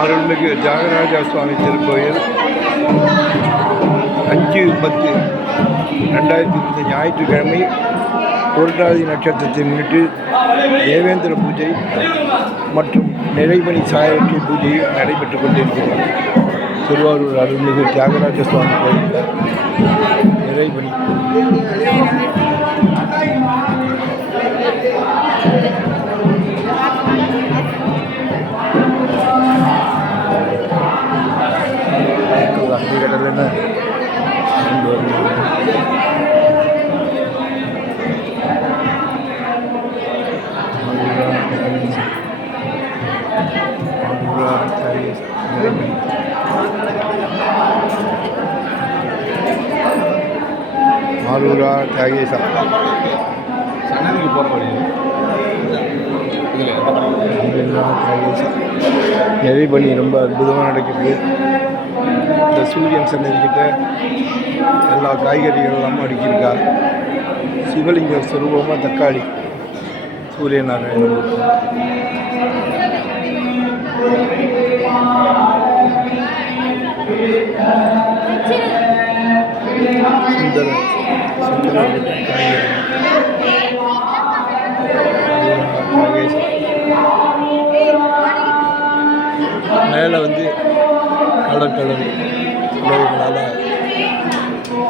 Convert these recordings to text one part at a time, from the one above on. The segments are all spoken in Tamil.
அருள்மிகு தியாகராஜா சுவாமி திருக்கோயில் அஞ்சு பத்து ரெண்டாயிரத்தி இருபத்தி ஞாயிற்றுக்கிழமை புரட்டாதி நட்சத்திரத்தை முன்னிட்டு தேவேந்திர பூஜை மற்றும் நிறைமணி சாயற்றி பூஜை நடைபெற்றுக் கொண்டிருக்கிறது திருவாரூர் அருள்மிகு தியாகராஜ சுவாமி கோயில் நிறைமணி you. ஆரூரா தியாகேசா. சன்னதிக்கு போகிற நிறைய பணி ரொம்ப அற்புதமாக நடக்குது. இந்த சூரியன் சன்னதிக்கிட்ட எல்லா காய்கறிகள் எல்லாம் அடுக்கியிருக்கா. சிவலிங்க சுரூபமாக தக்காளி சூரிய நாராயணன் கலர் உணவுகளால்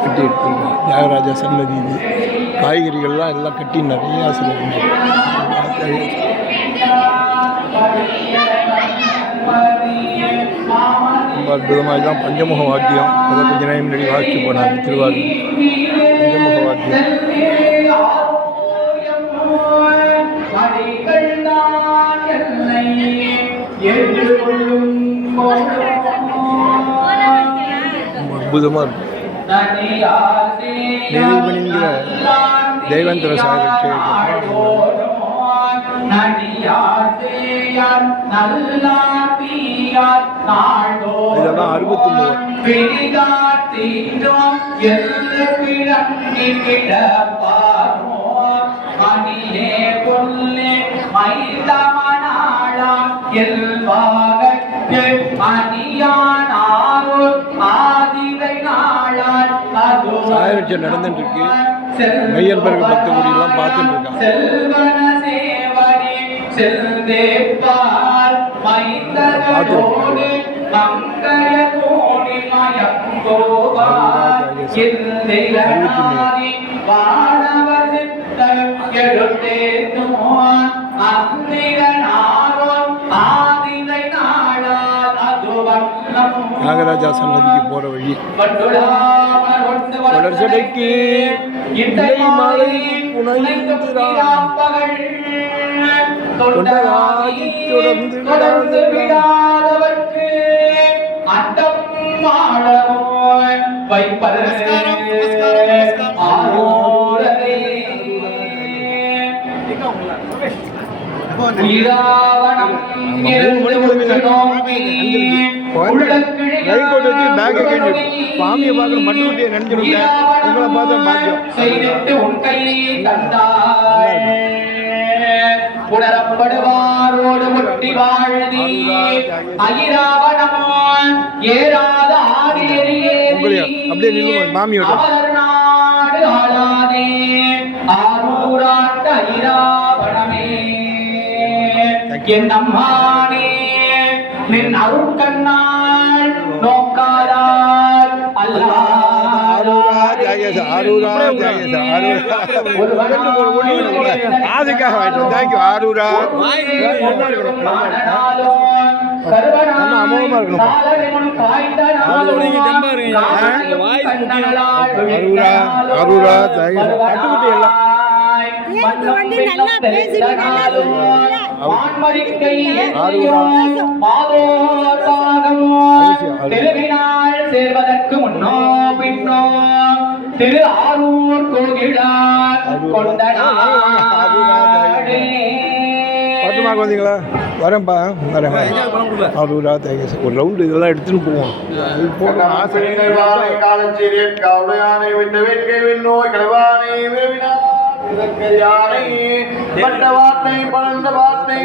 கட்டி எடுத்துருங்க தியாகராஜா சன்னதி இது காய்கறிகள்லாம் எல்லாம் கட்டி நிறையா சொல்லுவாங்க ரொம்ப அற்புதமாக தான் பஞ்சமுக வாத்தியம். அதை கொஞ்ச நேரம் முன்னாடி வாசிச்சு போனாங்க திருவாரூர். பஞ்சமுக வாத்தியம். ரொம்ப அற்புதமாக இருக்கும் நிறைவணிங்கிற தேவேந்திர சாகர் இதெல்லாம் அறுபத்தி மூணு சாயரட்சம் நடந்துட்டு இருக்கு மையன்பர்கள் பக்த குடியெல்லாம் பார்த்துட்டு இருக்காங்க நாகராஜா சன்னதிக்கு போகிற வழி. வளர்சடைக்கு இலை மாலை. தொண்டராகி தொடர்ந்து விடாதவர்க்கு மாடமோ வைப்பது. உயிராவணம் லைட் போட்டு வச்சு பேக்கை கழிஞ்சு சுவாமியை பார்க்குற மட்டுக்குட்டியை நினைஞ்சிருந்தேன் உங்களை பார்த்தா பாக்கியம். புணரப்படுவாரோடு முட்டி வாழ்தி. அயிராவணமோ ஏறாத உங்களையா? அப்படியே நில்லுங்க, மாமியோட. நாடு ஆளாதே. ஆரூராண்ட ஐராவணமே என் அம்மானே நின் அருட்கண்ணால் ஆரூரா தியாகேசா ஆரூரா. தியாகேசா ஆரூரா. ரெண்டு மூணு ஒளி இருக்குல்ல, அதுக்காக வாங்கிட்டு தேங்க்யூ நல்லா அமோகமா இருக்கணும். அருரா, அருரா. கட்டுக்குட்டி எல்லாம். திரு ஆரூர் கோகிழார் கொண்ட நாடே. பட்டுமாக்கு வந்தீங்களா வரேன்ப்பா வரேன் அருரா தேகேசா ஒரு ரவுண்டு இதெல்லாம் எடுத்துன்னு போவோம். பட்ட வார்த்தை பழந்த வார்த்தை.